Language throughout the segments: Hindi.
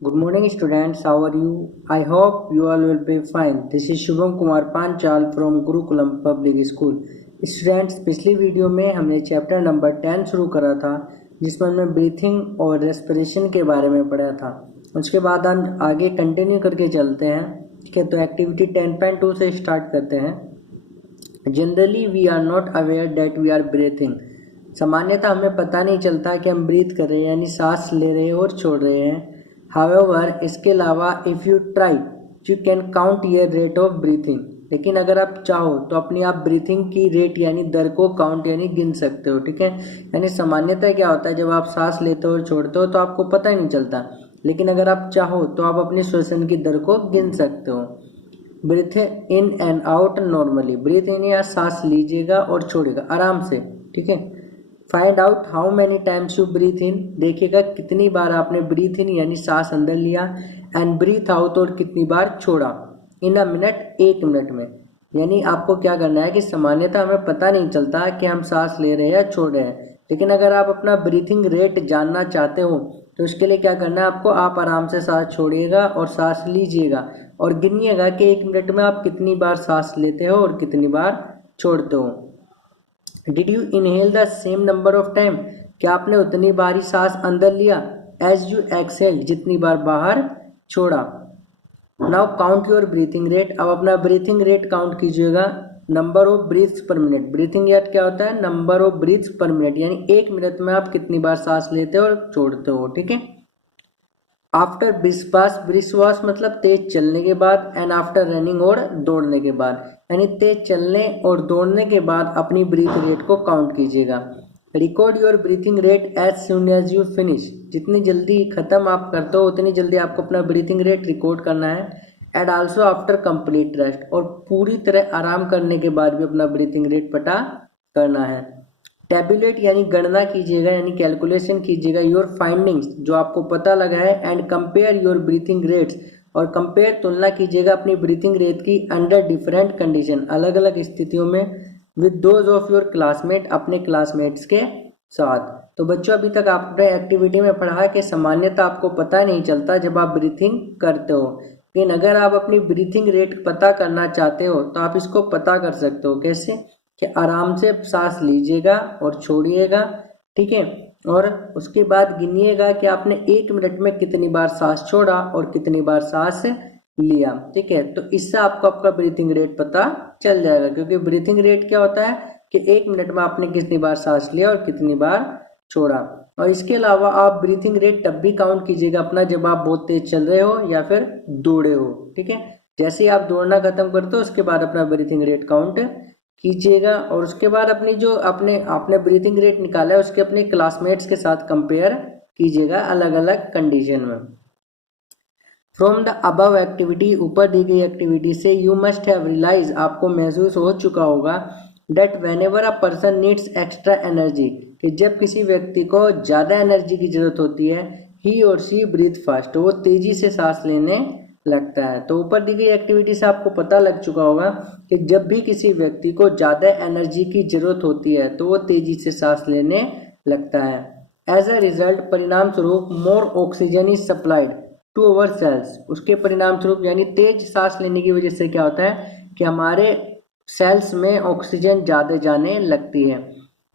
Good morning, students. How are you? I hope you all will be fine. This is Shubham Kumar Panchal from Gurukulam public school. Students, पिछली वीडियो में हमने चैप्टर नंबर 10 शुरू करा था, जिसमें हमने ब्रीथिंग और रेस्पिरेशन के बारे में पढ़ा था. उसके बाद हम आगे कंटिन्यू करके चलते हैं. ठीक है, तो एक्टिविटी 10.2 से स्टार्ट करते हैं. Generally we are not aware that we are breathing. सामान्यतः हमें पता नहीं चलता कि हम ब्रीथ कर रहे हैं, यानी सांस ले रहे हैं और छोड़ रहे हैं. हावेवर, इसके अलावा if you try you can count your rate of breathing. लेकिन अगर आप चाहो तो अपनी आप ब्रीथिंग की रेट यानी दर को काउंट यानी गिन सकते हो. ठीक है, यानी सामान्यतः क्या होता है, जब आप सांस लेते हो और छोड़ते हो तो आपको पता ही नहीं चलता, लेकिन अगर आप चाहो तो आप अपने श्वसन की दर को गिन सकते हो. Breathe in and out normally. Breathe in या सांस लीजिएगा और छोड़िएगा आराम से. ठीक है. Find out how many times you breathe in. देखिएगा कितनी बार आपने ब्रीथ इन यानी सांस अंदर लिया, एंड ब्रीथ आउट और कितनी बार छोड़ा. इन अ मिनट, एक मिनट में. यानी आपको क्या करना है कि सामान्यतः हमें पता नहीं चलता कि हम सांस ले रहे हैं या छोड़ रहे हैं, लेकिन अगर आप अपना ब्रीथिंग रेट जानना चाहते हो तो उसके लिए क्या करना है आपको, आप आराम से सांस छोड़िएगा और सांस लीजिएगा और गिनिएगा कि एक मिनट में आप कितनी बार सांस लेते हो और कितनी बार छोड़ते हो. Did you inhale the same number of time. क्या आपने उतनी बार ही सांस अंदर लिया एज यू एक्सहेल, जितनी बार बाहर छोड़ा. Now count your breathing rate. अब अपना ब्रीथिंग रेट काउंट कीजिएगा. Number of breaths per minute. Breathing rate क्या होता है, number of breaths per minute, यानी एक मिनट में आप कितनी बार सांस लेते हो और छोड़ते हो. ठीक है. आफ्टर ब्रिस्वास. ब्रिस्वास मतलब तेज चलने के बाद, एंड आफ्टर रनिंग और दौड़ने के बाद, यानी तेज चलने और दौड़ने के बाद अपनी ब्रीथ रेट को काउंट कीजिएगा. Record your breathing rate as soon as you finish. जितनी जल्दी खत्म आप करते हो उतनी जल्दी आपको अपना ब्रीथिंग रेट रिकॉर्ड करना है. And also after complete rest. और पूरी तरह आराम करने के बाद भी अपना ब्रीथिंग रेट पता करना है. टेबुलेट यानी गणना कीजिएगा, यानी कैलकुलेशन कीजिएगा योर फाइंडिंग्स, जो आपको पता लगा है. And compare your breathing rates. और कंपेयर तुलना कीजिएगा अपनी ब्रीथिंग रेट की अंडर डिफरेंट कंडीशन, अलग अलग स्थितियों में, with those of your classmate, अपने क्लासमेट्स के साथ. तो बच्चों, अभी तक आपने एक्टिविटी में पढ़ा कि सामान्यतः आपको पता नहीं चलता जब आप ब्रीथिंग करते हो, लेकिन अगर आप अपनी ब्रीथिंग रेट पता करना चाहते हो तो आप इसको पता कर सकते हो. कैसे कि आराम से सांस लीजिएगा और छोड़िएगा. ठीक है. और उसके बाद गिनिएगा कि आपने एक मिनट में कितनी बार सांस छोड़ा और कितनी बार सांस लिया. ठीक है. तो इससे आपको आपका ब्रीथिंग रेट पता चल जाएगा, क्योंकि ब्रीथिंग रेट क्या होता है कि एक मिनट में आपने कितनी बार सांस लिया और कितनी बार छोड़ा. और इसके अलावा आप ब्रीथिंग रेट तब भी काउंट कीजिएगा अपना जब आप बहुत तेज चल रहे हो या फिर दौड़े हो. ठीक है. जैसे ही आप दौड़ना खत्म करते हो उसके बाद अपना ब्रीथिंग रेट काउंट कीजिएगा, और उसके बाद अपनी जो आपने ब्रीथिंग रेट निकाला है उसके अपने क्लासमेट्स के साथ कंपेयर कीजिएगा अलग अलग कंडीशन में. फ्रॉम द अबव एक्टिविटी, ऊपर दी गई एक्टिविटी से यू मस्ट हैव रियलाइज, आपको महसूस हो चुका होगा, that whenever a person needs extra energy, कि जब किसी व्यक्ति को ज़्यादा एनर्जी की जरूरत होती है, ही और शी ब्रीथ फास्ट, वो तेजी से सांस लेने लगता है. तो ऊपर दी गई एक्टिविटी से आपको पता लग चुका होगा कि जब भी किसी व्यक्ति को ज़्यादा एनर्जी की जरूरत होती है तो वो तेजी से सांस लेने लगता है. एज अ रिजल्ट, परिणाम स्वरूप, more oxygen is supplied to our cells. उसके परिणाम स्वरूप यानी तेज सांस लेने की वजह से क्या होता है कि हमारे सेल्स में ऑक्सीजन ज़्यादा जाने लगती है.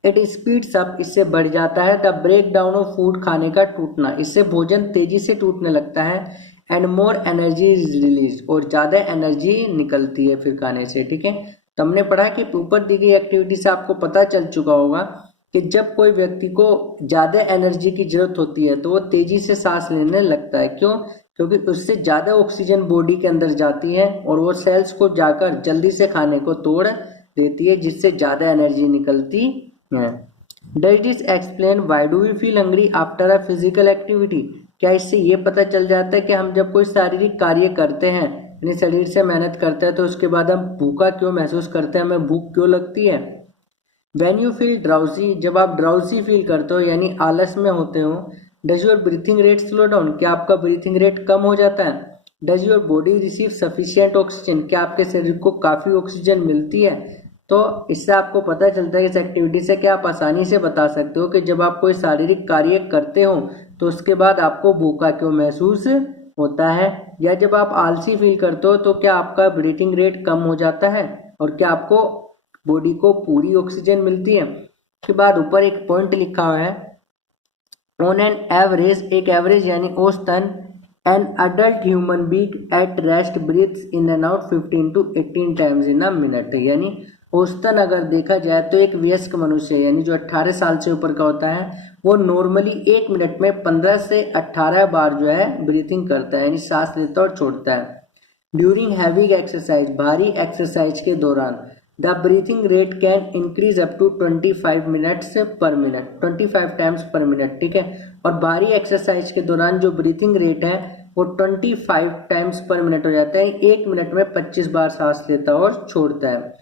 इट स्पीड्स अप, इससे बढ़ जाता है. The breakdown of food, खाने का टूटना, इससे भोजन तेजी से टूटने लगता है. And more energy is release, और ज़्यादा एनर्जी निकलती है फिर खाने से. ठीक है. तो हमने पढ़ा कि ऊपर दी गई एक्टिविटी से आपको पता चल चुका होगा कि जब कोई व्यक्ति को ज़्यादा एनर्जी की जरूरत होती है तो वो तेजी से सांस लेने लगता है. क्यों? क्योंकि उससे ज़्यादा ऑक्सीजन बॉडी के अंदर जाती है और वो सेल्स को जाकर जल्दी से खाने को तोड़ देती है, जिससे ज़्यादा एनर्जी निकलती है. Does this explain why do we feel hungry after a physical activity. क्या इससे ये पता चल जाता है कि हम जब कोई शारीरिक कार्य करते हैं, यानी शरीर से मेहनत करते हैं, तो उसके बाद हम भूखा क्यों महसूस करते हैं, हमें भूख क्यों लगती है. वैन यू फील ड्राउजी, जब आप ड्राउजी फील करते हो यानी आलस में होते हो. Does your breathing rate slow down, क्या आपका ब्रीथिंग रेट कम हो जाता है. Does your body receive sufficient oxygen, क्या आपके शरीर को काफ़ी ऑक्सीजन मिलती है. तो इससे आपको पता चलता है कि इस एक्टिविटी से क्या आप आसानी से बता सकते हो कि जब आप कोई शारीरिक कार्य करते हो तो उसके बाद आपको भूखा क्यों महसूस होता है, या जब आप आलसी फील करते हो तो क्या आपका ब्रीथिंग रेट कम हो जाता है और क्या आपको बॉडी को पूरी ऑक्सीजन मिलती है। उसके बाद ऊपर एक पॉइंट लिखा हुआ है, ऑन एन एवरेज, एक एवरेज यानी औसतन, an adult human being at rest breathes in and out 15 to 18 times in a minute, यानी औसतन अगर देखा जाए तो एक वयस्क मनुष्य यानी जो 18 साल से ऊपर का होता है वो नॉर्मली 1 मिनट में 15 से 18 बार जो है ब्रीथिंग करता है, यानी सांस लेता और छोड़ता है। ड्यूरिंग हैवी एक्सरसाइज, भारी एक्सरसाइज के दौरान, the breathing rate can increase up to 25 minutes per minute, 25 times per minute, ठीक है। और भारी एक्सरसाइज के दौरान जो ब्रीथिंग रेट है वो 25 टाइम्स पर मिनट हो जाता है, 1 मिनट में 25 बार सांस लेता और छोड़ता है।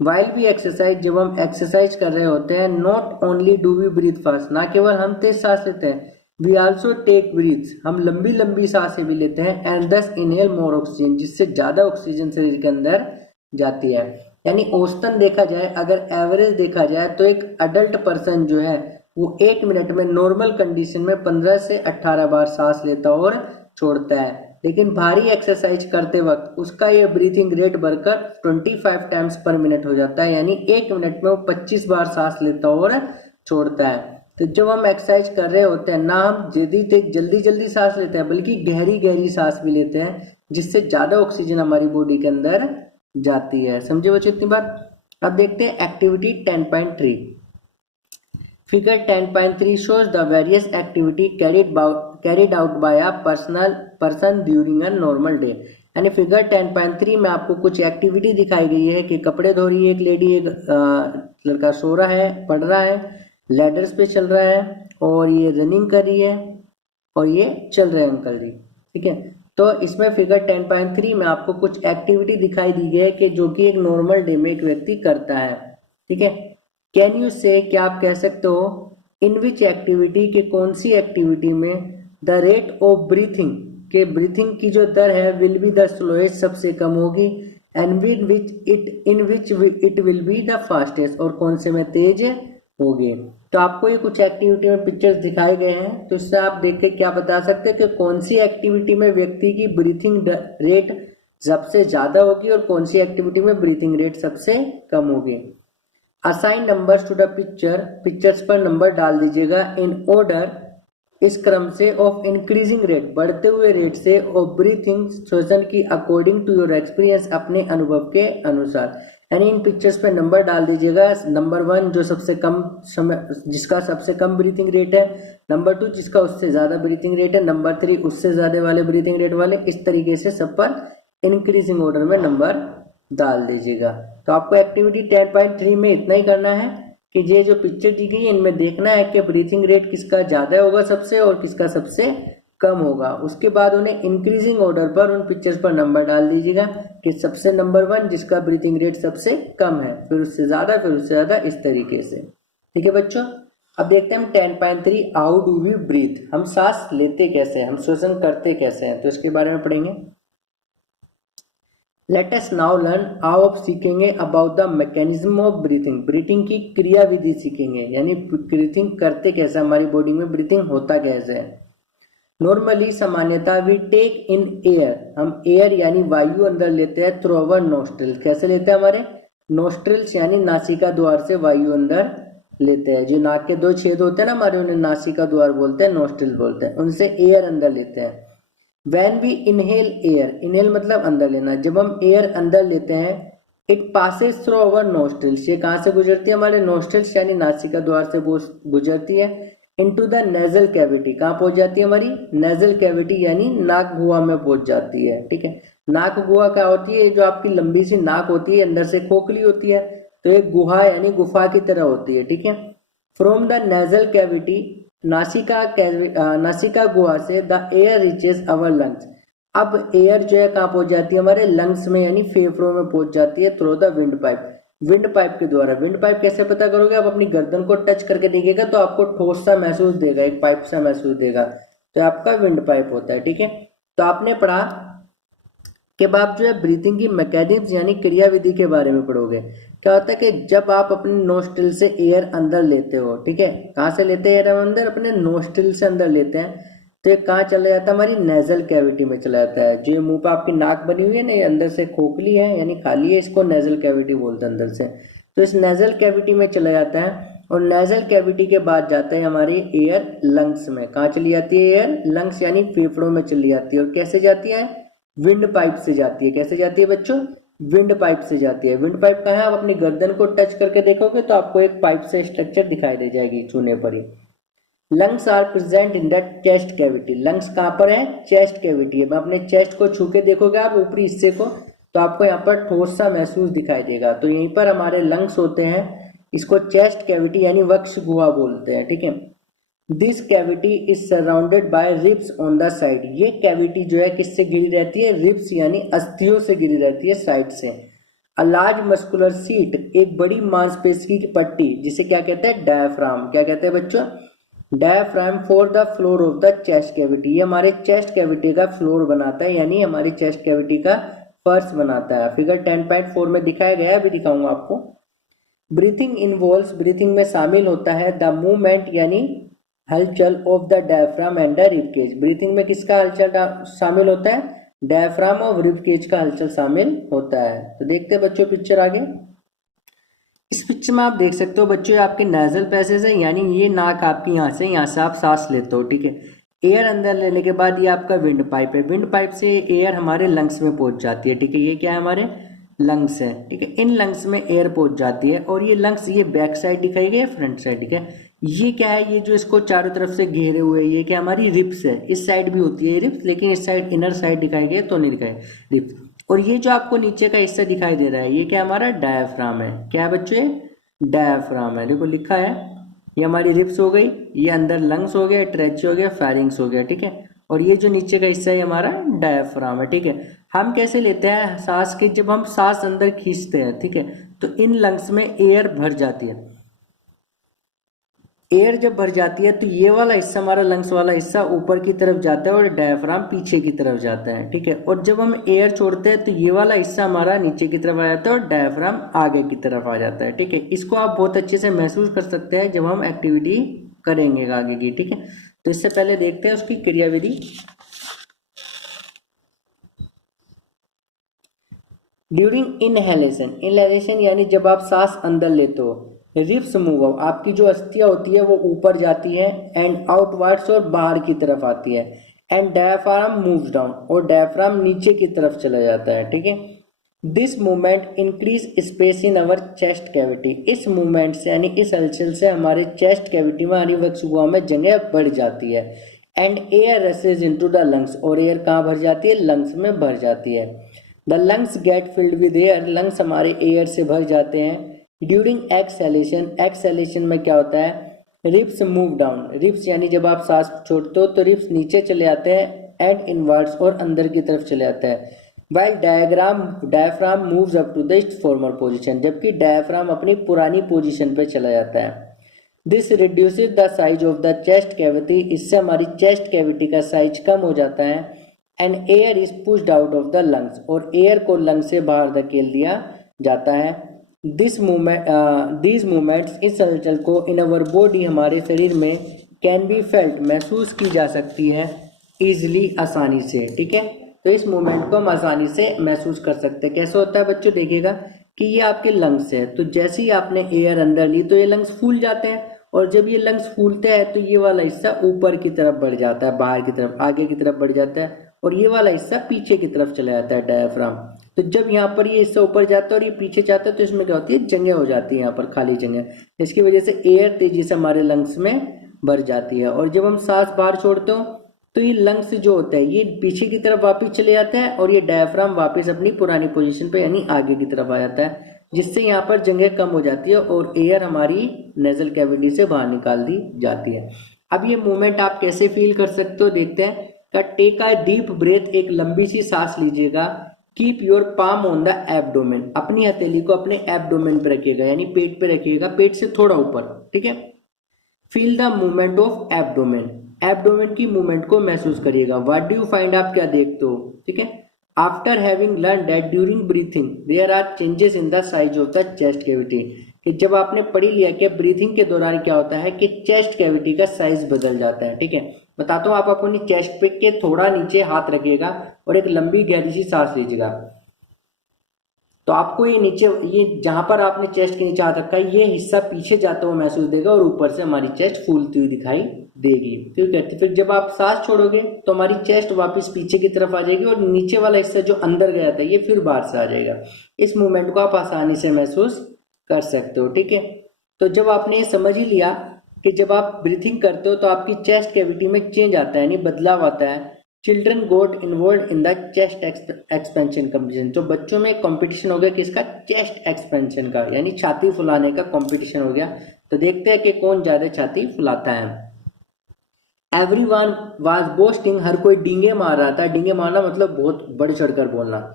वाइल वी एक्सरसाइज, जब हम एक्सरसाइज कर रहे होते हैं, not only do we breathe fast, ना केवल हम तेज सांस लेते हैं, वी आल्सो टेक ब्रीथ्स, हम लंबी लंबी सांसें भी लेते हैं, एंड दस इनहेल मोर ऑक्सीजन, जिससे ज्यादा ऑक्सीजन शरीर के अंदर जाती है। यानी औसतन देखा जाए, अगर एवरेज देखा जाए तो एक अडल्ट पर्सन जो है वो 1 मिनट में नॉर्मल कंडीशन में 15 से 18 बार सांस लेता और छोड़ता है, लेकिन भारी एक्सरसाइज करते वक्त उसका ये ब्रीथिंग रेट बढ़कर 25 टाइम्स पर मिनट हो जाता है, यानी 1 मिनट में वो 25 बार सांस लेता और छोड़ता है। तो जब हम एक्सरसाइज कर रहे होते हैं ना, हम जल्दी जल्दी सांस लेते हैं, बल्कि गहरी गहरी सांस भी लेते हैं, जिससे ज्यादा ऑक्सीजन हमारी बॉडी के अंदर जाती है। समझे बच्चों इतनी बात। अब देखते हैं activity 10.3। Figure 10.3 shows the various activity carried out by a person during a normal day। यानी फिगर 10.3 में आपको कुछ एक्टिविटी दिखाई गई है कि कपड़े धो रही है एक लेडी, एक लड़का सो रहा है, पढ़ रहा है, लैडर्स पे चल रहा है, और ये रनिंग कर रही है, और ये चल रहे हैं अंकल जी, ठीक है। तो इसमें फिगर 10.3 में आपको कुछ एक्टिविटी दिखाई दी गई है कि जो कि एक नॉर्मल डे में एक व्यक्ति करता है, ठीक है। कैन यू से, क्या आप कह सकते हो, इन विच एक्टिविटी, के कौन सी एक्टिविटी में, द रेट ऑफ ब्रीथिंग, के ब्रीथिंग की जो दर है, विल बी द स्लोएस्ट, सबसे कम होगी, and in which it will be the fastest, और कौन से में तेज होगी। तो आपको ये कुछ एक्टिविटी में पिक्चर्स दिखाए गए हैं, तो इससे आप देख के क्या बता सकते हैं कि कौन सी एक्टिविटी में व्यक्ति की ब्रीथिंग रेट सबसे ज्यादा होगी और कौन सी एक्टिविटी में ब्रीथिंग रेट सबसे कम होगी। Assign numbers to the picture, pictures पर नंबर डाल दीजिएगा, इन ऑर्डर, इस क्रम से, ऑफ इंक्रीजिंग रेट, बढ़ते हुए रेट से, ऑफ ब्रीथिंग, श्वसन की, अकॉर्डिंग टू योर एक्सपीरियंस, अपने अनुभव के अनुसार। यानी इन पिक्चर्स पे नंबर डाल दीजिएगा, नंबर 1 जो सबसे कम समय, जिसका सबसे कम ब्रीथिंग रेट है, नंबर 2 जिसका उससे ज्यादा ब्रीथिंग रेट है, नंबर 3 उससे ज्यादा वाले ब्रीथिंग रेट वाले, इस तरीके से सब पर इंक्रीजिंग ऑर्डर में नंबर डाल दीजिएगा। तो आपको एक्टिविटी 10.3 में इतना ही करना है कि ये जो पिक्चर दी गई है इनमें देखना है कि ब्रीथिंग रेट किसका ज्यादा होगा सबसे और किसका सबसे कम होगा। उसके बाद उन्हें इंक्रीजिंग ऑर्डर पर उन पिक्चर्स पर नंबर डाल दीजिएगा कि सबसे नंबर 1 जिसका ब्रीथिंग रेट सबसे कम है, फिर उससे ज्यादा, फिर उससे ज्यादा, इस तरीके से, ठीक है बच्चों। अब देखते हैं हम 10.3 हाउ डू वी ब्रीथ, हम सांस लेते कैसे, हम श्वसन करते कैसे हैं, तो इसके बारे में पढ़ेंगे। लेट अस नाउ लर्न, आओ अब सीखेंगे about the mechanism of breathing, breathing की क्रिया विधि सीखेंगे, यानी ब्रीथिंग करते कैसे, हमारी बॉडी में ब्रीथिंग होता कैसे है। नॉर्मली, सामान्यतः, वी टेक इन एयर, हम एयर यानी वायु अंदर लेते हैं थ्रू अवर नोस्ट्रिल्स, कैसे लेते हैं, हमारे नोस्ट्रिल्स यानी नासिका द्वार से वायु अंदर लेते हैं। जो नाक के 2 छेद होते हैं ना हमारे, उन्हें नासिका द्वार बोलते हैं, नोस्ट्रिल बोलते हैं, उनसे एयर अंदर लेते हैं। When we inhale air, inhale मतलब अंदर लेना, जब हम एयर अंदर लेते हैं, it passes through our nostrils, ये कहाँ से गुजरती है, हमारे nostrils यानी नासिका द्वार से गुजरती है, into the nasal cavity, कहाँ पहुंच जाती है, हमारी nasal cavity यानी नाक गुहा में पहुंच जाती है, ठीक है। नाक गुहा क्या होती है, जो आपकी लंबी सी नाक होती है, अंदर से खोखली होती है, तो एक गुहा यानी गुफा की तरह होती है, ठीक है। From the nasal cavity, नासिका गुहा से, the air reaches our lungs, अब एयर जो है कहाँ पहुंच जाती है, हमारे लंग्स में यानी फेफड़ों में पहुंच जाती है, through the wind pipe, wind pipe के द्वारा। विंड पाइप कैसे पता करोगे, आप अपनी गर्दन को टच करके देखिएगा तो आपको ठोस सा महसूस देगा, एक पाइप सा महसूस देगा, तो आपका विंड पाइप होता है, ठीक है। तो आपने पढ़ा के बाद जो है ब्रीथिंग की मैकेनिज्म यानी क्रिया विधि के बारे में पढ़ोगे। क्या होता है कि जब आप अपने नोस्ट्रिल से एयर अंदर लेते हो, ठीक है, कहाँ से लेते हैं एयर अंदर? अपने नोस्ट्रिल से अंदर लेते हैं, तो ये कहाँ चला जाता है? हमारी नेजल कैविटी में चला जाता है। जो ये मुंह पे आपकी नाक बनी हुई है ना, ये अंदर से खोखली है यानी खाली है, इसको नेजल कैविटी बोलते हैं अंदर से। तो इस नेजल कैविटी में चला जाता है और नेजल कैविटी के बाद जाता है हमारी एयर लंग्स में। कहाँ चली जाती है एयर? लंग्स यानी फेफड़ों में चली जाती है। और कैसे जाती है? विंड पाइप से जाती है। कैसे जाती है बच्चों? विंड पाइप से जाती है। विंड पाइप कहाँ है? आप अपनी गर्दन को टच करके देखोगे तो आपको एक पाइप से स्ट्रक्चर दिखाई दे जाएगी छूने पर ही। Lungs are present in the chest cavity. Lungs कहाँ पर है? चेस्ट कैविटी है। मैं अपने चेस्ट को छू के देखोगे आप ऊपरी हिस्से को, तो आपको यहाँ पर ठोस सा महसूस दिखाई देगा। तो यहीं पर हमारे लंग्स होते हैं। इसको चेस्ट कैविटी यानी वक्ष गुहा बोलते हैं, ठीक है। This cavity is surrounded by ribs on the side. ये कैविटी जो है किससे घिरी रहती है? रिब्स यानी अस्थियों से घिरी रहती है साइड से। अ लार्ज मस्कुलर सीट, एक बड़ी मांसपेशी की पट्टी, जिसे क्या कहते हैं? डायफ्राम। क्या कहते हैं बच्चों? Diaphragm for the floor of the chest cavity. ये हमारे चेस्ट कैविटी का फ्लोर बनाता है, यानी हमारी चेस्ट कैविटी का फर्श बनाता है। फिगर 10.4 में दिखाया गया है, अभी दिखाऊंगा आपको। ब्रीथिंग इन्वॉल्व्स, ब्रीथिंग में शामिल होता है द मूवमेंट यानी हलचल of the diaphragm and the ribcage. Breathing में किसका हलचल शामिल होता है? डायफ्राम और रिबकेज का हलचल शामिल होता है। तो देखते हैं बच्चों पिक्चर आगे। इस पिक्चर में आप देख सकते हो बच्चों, ये आपके नेजल पैसेज है, यानी ये नाक आपकी यहाँ से आप सांस लेते हो, ठीक है। एयर अंदर लेने के बाद ये आपका विंड पाइप है। विंड पाइप से एयर हमारे लंग्स में पहुंच जाती है, ठीक है। ये क्या है? हमारे लंग्स है, ठीक है। इन लंग्स में एयर पहुंच जाती है और ये लंग्स, ये बैक साइड दिखाई गई है, फ्रंट साइड, ठीक है। ये क्या है? ये जो इसको चारों तरफ से घेरे हुए, ये क्या? हमारी रिब्स है। इस साइड भी होती है रिब्स, लेकिन इस साइड इनर साइड दिखाई गई तो नहीं दिखाई रिब्स। और ये जो आपको नीचे का हिस्सा दिखाई दे रहा है, ये क्या? हमारा डायफ्राम है। क्या है बच्चों? डायफ्राम है। देखो लिखा है, ये हमारी रिब्स हो गई, ये अंदर लंग्स हो गया, ट्रेचिया हो गया, फेरिंग्स हो गया, ठीक है। और ये जो नीचे का हिस्सा है हमारा डायफ्राम है, ठीक है। हम कैसे लेते हैं सांस की? जब हम सांस अंदर खींचते हैं, ठीक है, तो इन लंग्स में एयर भर जाती है। एयर जब भर जाती है तो ये वाला हिस्सा, हमारा लंग्स वाला हिस्सा ऊपर की तरफ जाता है और डायफ्राम पीछे की तरफ जाता है, ठीक है। और जब हम एयर छोड़ते हैं तो ये वाला हिस्सा हमारा नीचे की तरफ आ जाता है और डायफ्राम आगे की तरफ आ जाता है, ठीक है। इसको आप बहुत अच्छे से महसूस कर सकते हैं जब हम एक्टिविटी करेंगे आगे की, ठीक है। तो इससे पहले देखते हैं उसकी क्रियाविधि। ड्यूरिंग इनहेलेशन, इनहेलेशन यानी जब आप सांस अंदर लेते हो, रिब्स मूव आउट, आपकी जो अस्थियां होती है वो ऊपर जाती है, एंड आउटवर्ड्स और बाहर की तरफ आती है, एंड डायफ्राम मूव्स डाउन, और डायफ्राम नीचे की तरफ चला जाता है, ठीक है। This movement increase space in our chest cavity. इस मूवमेंट से यानी इस हलचल से हमारे चेस्ट कैविटी में यानी वक्ष गुहा में जगह बढ़ जाती है, and air rushes into the lungs, और एयर कहाँ भर जाती है? लंग्स में भर जाती है। The lungs get filled with air, lungs हमारे एयर से भर जाते हैं। ड्यूरिंग एक्सहेलेशन, एक्सहेलेशन में क्या होता है? रिब्स मूव डाउन, रिब्स यानी जब आप सांस छोड़ते हो तो रिब्स नीचे चले जाते हैं, एंड इनवर्ड्स और अंदर की तरफ चले जाता है। While diaphragm moves up to the former position, जबकि डायफ्राम अपनी पुरानी पोजीशन पे चला जाता है। This reduces the size of the chest cavity, इससे हमारी चेस्ट कैविटी का साइज कम हो जाता है, and air is pushed out of the lungs, और एयर को लंग से बाहर धकेल दिया जाता है। दिस मूवमेंट्स, इस हलचल को इन अवर बॉडी, हमारे शरीर में, कैन बी फेल्ट, महसूस की जा सकती है, इजिली, आसानी से, ठीक है। तो इस मूवमेंट को हम आसानी से महसूस कर सकते हैं। कैसे होता है बच्चों? देखिएगा कि ये आपके लंग्स है, तो जैसे ही आपने एयर अंदर ली तो ये लंग्स फूल जाते हैं, और जब ये लंग्स फूलते हैं तो ये वाला हिस्सा ऊपर की तरफ बढ़ जाता है, बाहर की तरफ, आगे की तरफ बढ़ जाता है, और ये वाला हिस्सा पीछे की तरफ चला जाता है, डायफ्राम। तो जब यहाँ पर ये हिस्सा ऊपर जाता है और ये पीछे जाता है तो इसमें क्या होती है? जगह हो जाती है यहाँ पर, खाली जगह। इसकी वजह से एयर तेजी से हमारे लंग्स में भर जाती है, और जब हम सांस बाहर छोड़ते हो तो ये लंग्स जो होता है ये पीछे की तरफ वापस चले जाता है, और ये डायफ्राम वापस अपनी पुरानी पोजीशन पे यानी आगे की तरफ आ जाता है, जिससे यहाँ पर जगह कम हो जाती है और एयर हमारी नेजल कैविटी से बाहर निकाल दी जाती है। अब ये मूवमेंट आप कैसे फील कर सकते हो? देखते हैं। टेक अ डीप ब्रेथ, एक लंबी सी सांस लीजिएगा। Keep your palm on the abdomen, अपनी हथेली को अपने एब्डोमेन पे रखिएगा, यानी पेट पे रखिएगा, पेट से थोड़ा ऊपर, ठीक है। Feel the movement of abdomen, abdomen की मूवमेंट को महसूस करिएगा। व्हाट डू यू फाइंड, आप क्या देखते हो, ठीक है। After having learn that during breathing there are changes in the size of the chest cavity, कि जब आपने पढ़ी लिया कि ब्रीथिंग के दौरान क्या होता है कि चेस्ट कैविटी का साइज बदल जाता है। ठीक है, बताता हूँ, आप अपनी चेस्ट पे के थोड़ा नीचे हाथ रखिएगा और एक लंबी गहरी सी सांस लीजिएगा, तो आपको ये नीचे, ये जहां पर आपने चेस्ट के नीचे हाथ रखा है, ये हिस्सा पीछे जाता हुआ महसूस देगा और ऊपर से हमारी चेस्ट फूलती हुई दिखाई देगी। ठीक है, फिर जब आप सांस छोड़ोगे तो हमारी चेस्ट वापस पीछे की तरफ आ जाएगी और नीचे वाला हिस्सा जो अंदर गया था ये फिर बाहर से आ जाएगा। इस मूवमेंट को आप आसानी से महसूस कर सकते हो। ठीक है, तो जब आपने ये समझ ही लिया कि जब आप ब्रीथिंग करते हो तो आपकी चेस्ट कैविटी में चेंज आता है, यानी बदलाव आता है। Children got involved in the chest expansion competition, जो बच्चों में कंपटीशन हो गया किसका, चेस्ट एक्सपेंशन का, यानी छाती फुलाने का कंपटीशन हो गया। तो देखते हैं कि कौन ज्यादा छाती फुलाता है। एवरीवन वाज बोस्टिंग, हर कोई डींगे मार रहा था। डींगे मारना मतलब बहुत बढ़ चढ़कर बोलना।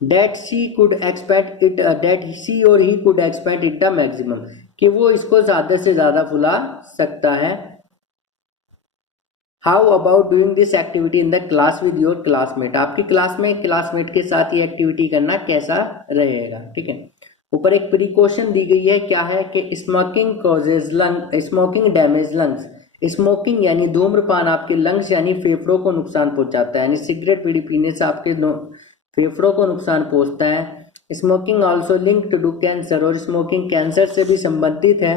That she could expect it, that she or he could expect it the maximum, कि वो इसको ज्यादा से ज्यादा फुला सकता है। How about doing this activity in the class with your classmate, आपकी क्लास में क्लासमेट के साथ ये एक्टिविटी करना कैसा रहेगा। ठीक है, ऊपर एक प्रिकॉशन दी गई है, क्या है कि smoking causes lung, smoking damage lungs. Smoking यानी धूम्रपान आपके लंग्स यानी फेफड़ों को नुकसान पहुंचाता है, यानी सिगरेट बीड़ी पीने से आपके फेफड़ों को नुकसान पहुंचता है। Smoking also linked to cancer, और स्मोकिंग कैंसर से भी संबंधित है।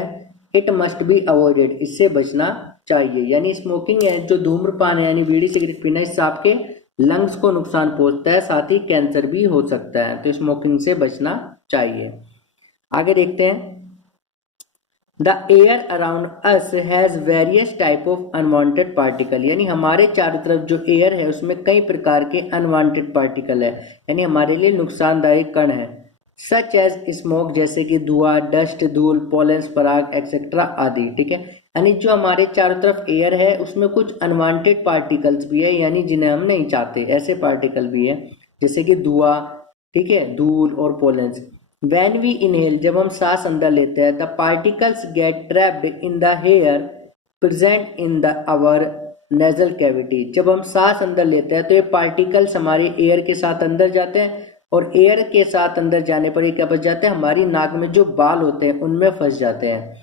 इट मस्ट बी अवॉइडेड, इससे बचना चाहिए। यानी स्मोकिंग है जो धूम्रपान है यानी बीड़ी सिगरेट पीना, इससे आपके लंग्स को नुकसान पहुंचता है, साथ ही कैंसर भी हो सकता है, तो स्मोकिंग से बचना चाहिए। आगे देखते हैं, the air around us has various type of unwanted particle, यानी हमारे चारों तरफ जो एयर है उसमें कई प्रकार के अनवांटेड पार्टिकल है, यानी हमारे लिए नुकसानदायक कण है। सच एज स्मोक, जैसे कि धुआं, डस्ट, धूल, पोलेंस, पराग एक्सेट्रा आदि। ठीक है, यानी जो हमारे चारों तरफ एयर है उसमें कुछ अनवांटेड पार्टिकल्स भी है, यानी जिन्हें हम नहीं चाहते, ऐसे पार्टिकल भी है, जैसे कि धुआं, ठीक है, धूल और पोलेंस। When we inhale, जब हम सांस अंदर लेते हैं, the particles get trapped in the air present in the our nasal cavity, जब हम सांस अंदर लेते हैं तो ये पार्टिकल्स हमारे एयर के साथ अंदर जाते हैं, और एयर के साथ अंदर जाने पर ये क्या बच जाते हैं, हमारी नाक में जो बाल होते हैं उनमें फंस जाते हैं।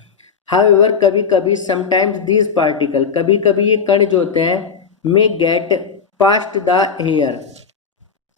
However, कभी कभी sometimes these particle, कभी कभी ये कण जो होते हैं may get past the air,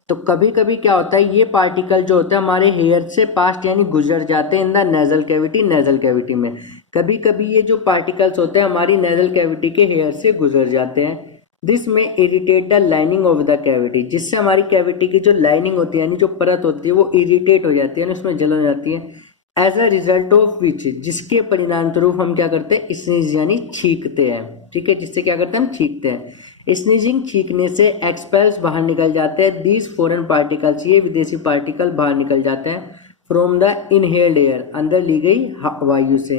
तो कभी कभी क्या होता है, ये पार्टिकल जो होते हैं हमारे हेयर से पास्ट यानी गुजर जाते हैं in the nasal cavity, nasal cavity में। कभी कभी ये जो पार्टिकल्स होते हैं हमारी नेजल कैविटी के हेयर से गुजर जाते हैं। दिस में irritate the lining of the cavity, जिससे हमारी कैविटी की जो लाइनिंग होती है यानी जो परत होती है वो इरिटेट हो जाती है, उसमें जलन हो जाती है। As a result of which, जिसके परिणाम स्वरूप हम क्या करते हैं, स्नीज यानी छींकते हैं। ठीक है, जिससे क्या करते हैं, हम छींकते हैं। स्नीजिंग, छींकने से एक्सपेल्स बाहर निकल जाते हैं, दीज फॉरेन पार्टिकल्स, ये विदेशी पार्टिकल बाहर निकल जाते हैं, फ्रॉम द इनहेल्ड एयर, अंदर ली गई वायु से।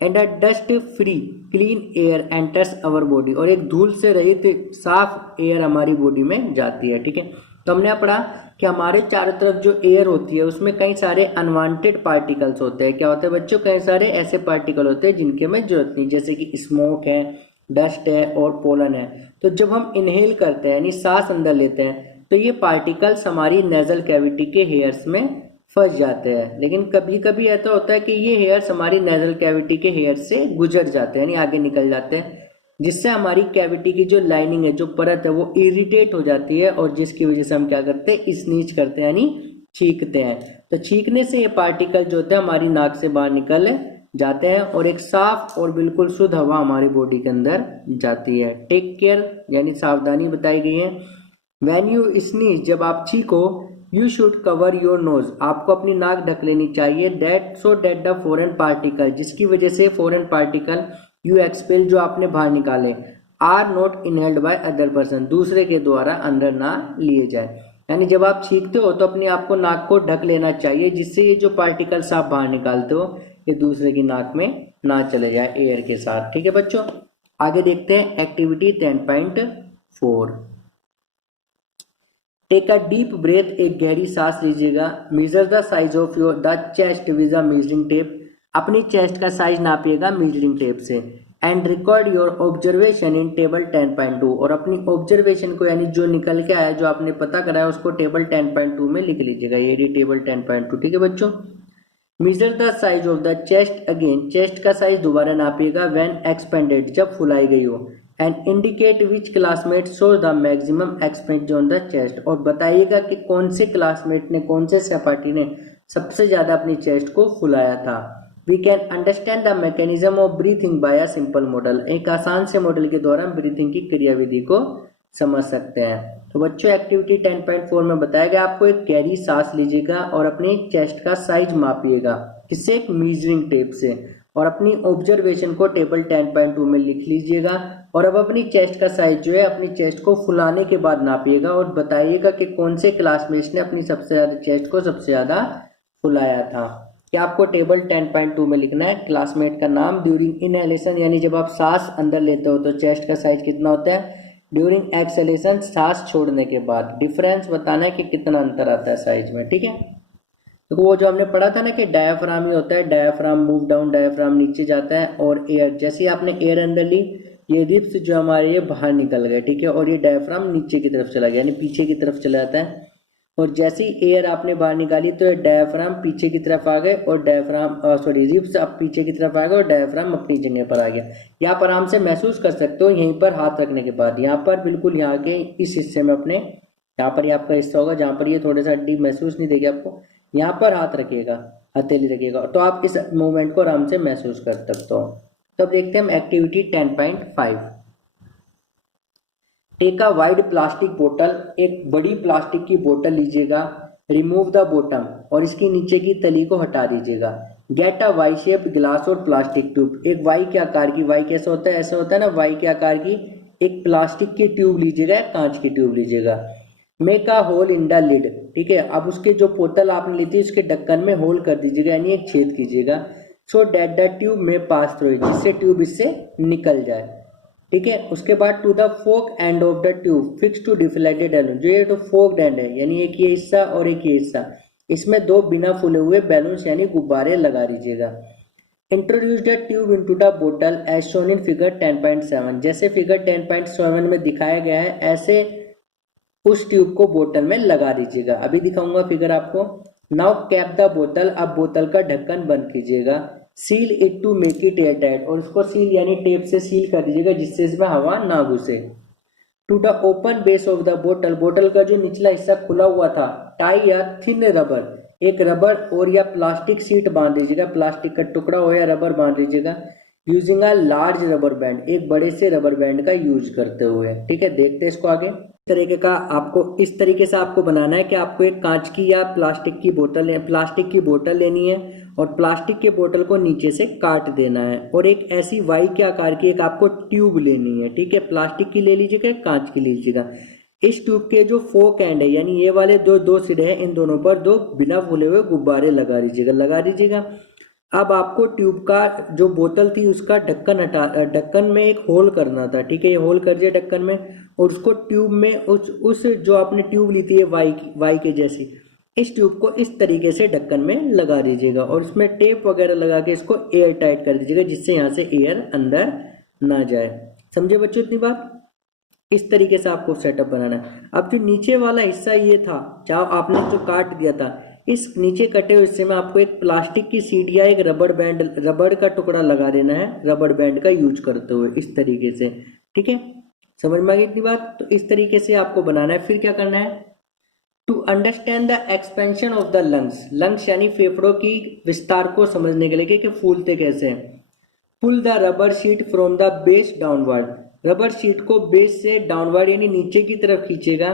And a dust free clean air enters our body, और एक धूल से रहित साफ एयर हमारी बॉडी में जाती है। ठीक है, तो हमने पढ़ा कि हमारे चारों तरफ जो एयर होती है उसमें कई सारे अनवांटेड पार्टिकल्स होते हैं। क्या होते हैं बच्चों, कई सारे ऐसे पार्टिकल होते हैं जिनके हमें जरूरत नहीं, जैसे कि स्मोक है, डस्ट है और पोलन है। तो जब हम इनहेल करते हैं यानी सांस अंदर लेते हैं तो ये पार्टिकल्स हमारी नेजल कैविटी के हेयर्स में फंस जाते हैं। लेकिन कभी कभी ऐसा होता है कि ये हेयर्स हमारी नेजल कैविटी के हेयर से गुजर जाते हैं यानी आगे निकल जाते हैं, जिससे हमारी कैविटी की जो लाइनिंग है, जो परत है, वो इरिटेट हो जाती है, और जिसकी वजह से हम क्या करते हैं, स्नीज करते हैं यानी छींकते हैं। तो छींकने से ये पार्टिकल जो होते हैं हमारी नाक से बाहर निकल जाते हैं और एक साफ और बिल्कुल शुद्ध हवा हमारी बॉडी के अंदर जाती है। टेक केयर यानी सावधानी बताई गई है। व्हेन यू स्नीज, जब आप छींको, you should cover your nose, आपको अपनी नाक ढक लेनी चाहिए। That so that the foreign particle, जिसकी वजह से फॉरेन पार्टिकल यू एक्सपेल, जो आपने बाहर निकाले, are not inhaled by other person, दूसरे के द्वारा अंदर ना लिए जाए। यानी जब आप छींकते हो तो अपने आप को, नाक को ढक लेना चाहिए, जिससे ये जो पार्टिकल्स आप बाहर निकालते हो ये दूसरे की नाक में ना चले जाए एयर के साथ। ठीक है बच्चों, आगे देखते हैं activity 10.4। Take a deep breath, एक गहरी सांस लीजिएगा। Measure the size of your the chest with a measuring tape, अपनी चेस्ट का साइज नापिएगा मेजरिंग टेप से। And record your observation in table 10.2 और अपनी ऑब्जर्वेशन को यानी जो निकल के आया जो आपने पता करा है उसको टेबल 10.2 में लिख लीजिएगा। ये टेबल 10.2 ठीक है बच्चों। Major the size of the chest again, chest का साइज दोबारा नापिएगा व्हेन एक्सपेंडेड जब फुलाई गई हो। And indicate which classmate shows the maximum expansion on the chest और बताइएगा कि कौन से क्लासमेट ने कौन से सहपाठी ने सबसे ज्यादा अपनी चेस्ट को फुलाया था। We can understand the mechanism of breathing by a simple model, एक आसान से मॉडल के द्वारा ब्रीथिंग की क्रियाविधि को समझ सकते हैं। तो बच्चों एक्टिविटी 10.4 में बताया गया आपको एक गहरी सांस लीजिएगा और अपनी चेस्ट का साइज मापिएगा किससे, एक मीजरिंग टेप से, और अपनी ऑब्जर्वेशन को टेबल 10.2 में लिख लीजिएगा। और अब अपनी चेस्ट का साइज जो है अपनी चेस्ट को फुलाने के बाद नापिएगा और बताइएगा कि कौन से क्लासमेट्स ने अपनी सबसे ज्यादा चेस्ट को सबसे ज्यादा फुलाया था। क्या आपको टेबल 10.2 में लिखना है क्लासमेट का नाम ड्यूरिंग इनहेलेशन, यानी जब आप सांस अंदर लेते हो तो चेस्ट का साइज कितना होता है, ड्यूरिंग एक्सहेलेशन सांस छोड़ने के बाद डिफरेंस बताना है कि कितना अंतर आता है साइज में। ठीक है, तो वो जो हमने पढ़ा था ना कि डायाफ्राम ही होता है, डायाफ्राम मूव डाउन, डायाफ्राम नीचे जाता है और एयर, जैसे ही आपने एयर अंदर ली ये रिब्स जो हमारे ये बाहर निकल गए। ठीक है, और ये डायाफ्राम नीचे की तरफ चला गया यानी पीछे की तरफ चला जाता है। और जैसे ही एयर आपने बाहर निकाली तो डायाफ्राम पीछे की तरफ आ गए और डायाफ्राम रिब्स आप पीछे की तरफ आ गए और डायाफ्राम अपनी जगह पर आ गया। यहाँ पर आराम से महसूस कर सकते हो यहीं पर हाथ रखने के बाद, यहाँ पर बिल्कुल यहाँ के इस हिस्से में अपने, यहाँ पर ये आपका हिस्सा होगा जहाँ पर ये थोड़ा सा हड्डी महसूस नहीं देगी आपको, यहाँ पर हाथ रखिएगा, हथेली रखिएगा तो आप इस मूवमेंट को आराम से महसूस कर सकते हो। तो अब देखते हैं हम activity 10.5। Take a wide plastic बोतल, एक बड़ी प्लास्टिक की बोतल लीजिएगा, रिमूव द बॉटम और इसकी नीचे की तली को हटा दीजिएगा। Get a Y shape glass और प्लास्टिक ट्यूब, एक वाई के आकार की, वाई कैसे होता है, ऐसे होता है ना, वाई के आकार की एक प्लास्टिक की ट्यूब लीजिएगा, कांच की ट्यूब लीजिएगा। Make a hole in the lid, ठीक है, अब उसके जो बोतल आपने ली थी उसके ढक्कन में होल कर दीजिएगा यानी एक छेद कीजिएगा। सो डेट द ट्यूब में पास थ्रू, जिससे ट्यूब इससे निकल जाए। ठीक है, उसके बाद to the fork end of the tube fix to deflated balloon, जो ये तो फोक एंड है यानी एक ये हिस्सा और एक ये हिस्सा, इसमें दो बिना फूले हुए बैलून्स यानी गुब्बारे लगा दीजिएगा। Introduce the tube into the बोतल एज शोन इन फिगर 10.7, जैसे फिगर 10.7 में दिखाया गया है ऐसे उस ट्यूब को बोतल में लगा दीजिएगा। अभी दिखाऊंगा फिगर आपको। नाउ कैप द बोतल, अब बोतल का ढक्कन बंद कीजिएगा। Seal it to make it air tight, और उसको सील यानी टेप से सील कर दीजिएगा जिससे इसमें हवा ना घुसे। To the open base of the बोतल, बोतल का जो निचला हिस्सा खुला हुआ था, टाई या थिन रबर, एक रबर और या प्लास्टिक शीट बांध दीजिएगा, प्लास्टिक का टुकड़ा हो या रबर बांध दीजिएगा। Using a large rubber band, एक बड़े से रबर बैंड का यूज करते हुए। ठीक है, देखते हैं इसको आगे। तरीके का आपको इस तरीके से आपको बनाना है कि आपको एक कांच की या प्लास्टिक की बोतल लेनी है और प्लास्टिक के बोतल को नीचे से काट देना है और एक ऐसी वाई के आकार की एक आपको ट्यूब लेनी है। ठीक है, प्लास्टिक की ले लीजिएगा, कांच की लीजिएगा। इस ट्यूब के जो फोक एंड है यानी ये वाले दो सिरे हैं, इन दोनों पर दो बिना फूले हुए गुब्बारे लगा दीजिएगा। अब आपको ट्यूब का जो बोतल थी उसका ढक्कन में एक होल करना था। ठीक है, ये होल कर दिया ढक्कन में और उसको ट्यूब में उस जो आपने ट्यूब ली थी वाई के जैसी, इस ट्यूब को इस तरीके से ढक्कन में लगा दीजिएगा और इसमें टेप वगैरह लगा के इसको एयर टाइट कर दीजिएगा जिससे यहाँ से एयर अंदर ना जाए। समझे बच्चों इतनी बात? इस तरीके से आपको सेटअप बनाना है। अब जो नीचे वाला हिस्सा ये था, चाहे आपने जो काट दिया था, इस नीचे कटे हुए हिस्से में आपको एक प्लास्टिक की सीट या एक रबड़ का टुकड़ा लगा देना है, रबड़ बैंड का यूज करते हुए इस तरीके से। ठीक है, समझ में आ गई इतनी बात? तो इस तरीके से आपको बनाना है। फिर क्या करना है? To understand the expansion of the lungs यानी फेफड़ों की विस्तार को समझने के लिए कि फूलते कैसे हैं। Pull the rubber sheet from the base downward, rubber sheet को बेस से डाउनवर्ड यानी नीचे की तरफ खींचेगा।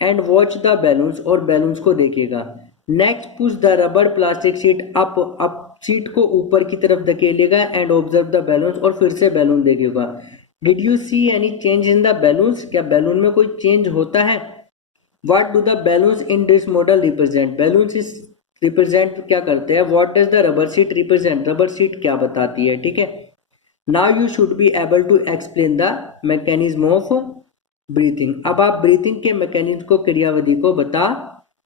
एंड वॉच द बैलून्स, और बैलून्स को देखेगा। Next push the rubber plastic sheet up sheet को ऊपर की तरफ धकेलेगा एंड ऑब्जर्व द बैलून्स, और फिर से बैलून देखेगा। Did you see any change in the balloons, क्या बैलून में कोई चेंज होता है? What do the balloons in this model represent, balloons इस रिप्रेजेंट क्या करते हैं? What does the rubber sheet represent, rubber sheet क्या बताती है? ठीक है, now you should be able to explain the mechanism of breathing, अब आप ब्रीथिंग के मैकेनिज्म को, क्रियाविधि को बता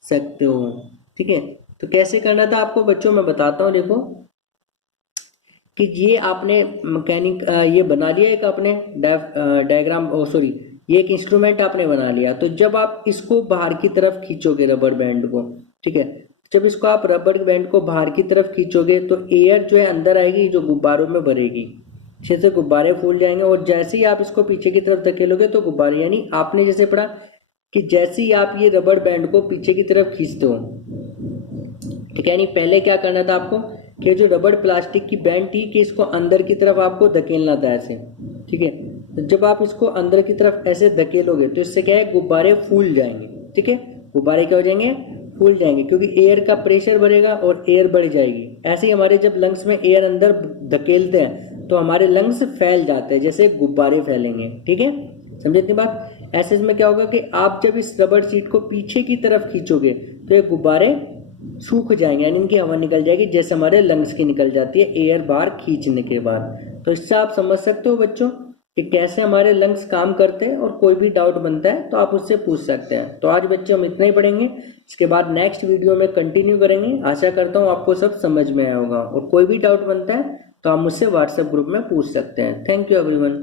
सकते हो। ठीक है, तो कैसे करना था आपको बच्चों मैं बताता हूँ। देखो, कि ये आपने मैकेनिक ये बना लिया एक आपने डायग्राम, ओ सॉरी, ये एक इंस्ट्रूमेंट आपने बना लिया। तो जब आप इसको बाहर की तरफ खींचोगे रबर बैंड को, ठीक है, जब इसको आप रबर बैंड को बाहर की तरफ खींचोगे तो एयर जो है अंदर आएगी, जो गुब्बारों में भरेगी, अच्छे से गुब्बारे फूल जाएंगे। और जैसे ही आप इसको पीछे की तरफ धकेलोगे तो गुब्बारे, यानी आपने जैसे पढ़ा कि जैसे ही आप ये रबर बैंड को पीछे की तरफ खींचते हो, ठीक है, यानी पहले क्या करना था आपको कि जो रबर प्लास्टिक की बैंड थी कि इसको अंदर की तरफ आपको धकेलना था ऐसे, ठीक है। तो जब आप इसको अंदर की तरफ ऐसे धकेलोगे तो इससे क्या है, गुब्बारे फूल जाएंगे, ठीक है, गुब्बारे क्या हो जाएंगे, फूल जाएंगे, क्योंकि एयर का प्रेशर बढ़ेगा और एयर बढ़ जाएगी। ऐसे ही हमारे जब लंग्स में एयर अंदर धकेलते हैं तो हमारे लंग्स फैल जाते हैं, जैसे गुब्बारे फैलेंगे, ठीक है, समझे इतनी बात। ऐसे में क्या होगा कि आप जब इस रबर शीट को पीछे की तरफ खींचोगे तो ये गुब्बारे सूख जाएंगे, यानी इनकी हवा निकल जाएगी, जैसे हमारे लंग्स की निकल जाती है एयर बाहर खींचने के बाद। तो इससे आप समझ सकते हो बच्चों कि कैसे हमारे लंग्स काम करते हैं, और कोई भी डाउट बनता है तो आप उससे पूछ सकते हैं। तो आज बच्चों हम इतना ही पढ़ेंगे, इसके बाद नेक्स्ट वीडियो में कंटिन्यू करेंगे। आशा करता हूँ आपको सब समझ में आया होगा, और कोई भी डाउट बनता है तो आप मुझसे व्हाट्सएप ग्रुप में पूछ सकते हैं। Thank you everyone.